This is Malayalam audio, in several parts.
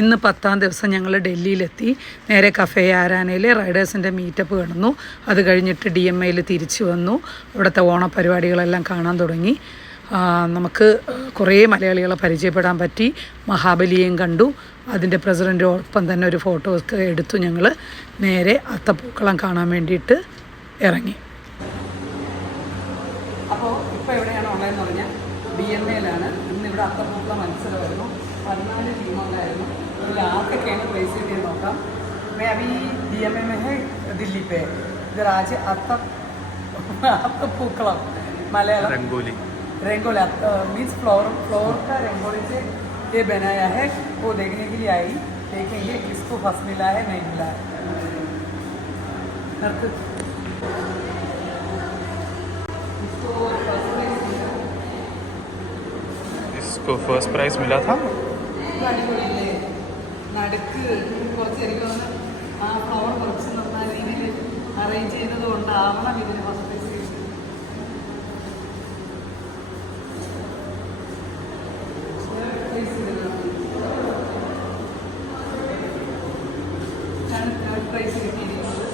ഇന്ന് 10ാം ദിവസം ഞങ്ങൾ ഡൽഹിയിലെത്തി. നേരെ കഫേ ആരാനയിൽ റൈഡേഴ്സിൻ്റെ മീറ്റപ്പ് കിടന്നു. അത് കഴിഞ്ഞിട്ട് DMAയിൽ തിരിച്ചു വന്നു. അവിടുത്തെ ഓണപരിപാടികളെല്ലാം കാണാൻ തുടങ്ങി. നമുക്ക് കുറേ മലയാളികളെ പരിചയപ്പെടാൻ പറ്റി. മഹാബലിയെയും കണ്ടു. അതിൻ്റെ പ്രസിഡൻറ്റോടൊപ്പം തന്നെ ഒരു ഫോട്ടോസ് എടുത്തു. ഞങ്ങൾ നേരെ അത്തപ്പൂക്കളം കാണാൻ വേണ്ടിയിട്ട് ഇറങ്ങി. അപ്പോൾ ഇപ്പോൾ എവിടെയാണ് ഉള്ളതെന്ന് പറഞ്ഞാൽ DMAയിലാണ്. ഇന്നിവിടെ അത്തപ്പൂക്കളം മത്സരമായിരുന്നു. 14 ടീമുണ്ടായിരുന്നു. ഇതിൽ ആർക്കൊക്കെയാണ് പ്ലേസ് ചെയ്ത് നോക്കാം. मैं अभी DMA में है दिल्ली पे. इधर आज अत्तपूकलम मलयालम रंगोली मीन्स फ्लोर का रंगोली से ये बनाया है. वो देखने के लिए आई. देखेंगे किसको फर्स्ट मिला है नहीं मिला है. इसको फर्स्ट प्राइज मिला था. നടുക്ക് കുറച്ച് എനിക്ക് തോന്നുന്നു ആ ഫ്ലവർ കുറച്ച് നല്ല രീതിയിൽ അറേഞ്ച് ചെയ്തത് കൊണ്ടാവണം ഇതിന് ഫസ്റ്റ് പ്രൈസ്. തേർഡ് പ്രൈസ് കിട്ടിയിരിക്കുന്നത്.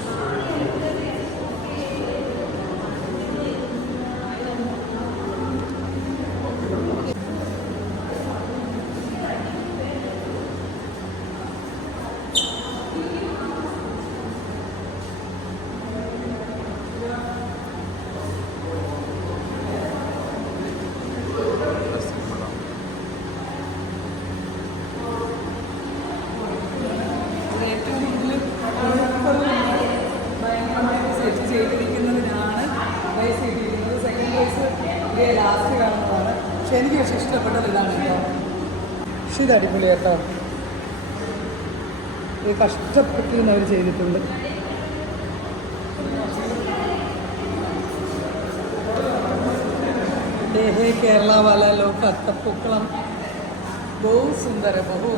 ലാസ്റ്റ് കാണുന്നതാണ്. പക്ഷെ എനിക്ക് പക്ഷേ ഇഷ്ടപ്പെട്ടത് ഇതാണ് കേട്ടോ. പക്ഷെ ഇത് അടിപൊളി കേട്ടോ. ഇത് കഷ്ടപ്പെട്ട് അവർ ചെയ്തിട്ടുണ്ട്. കേരള വാല ലോക അത്തപ്പൂക്കളം ബഹു സുന്ദര ബഹു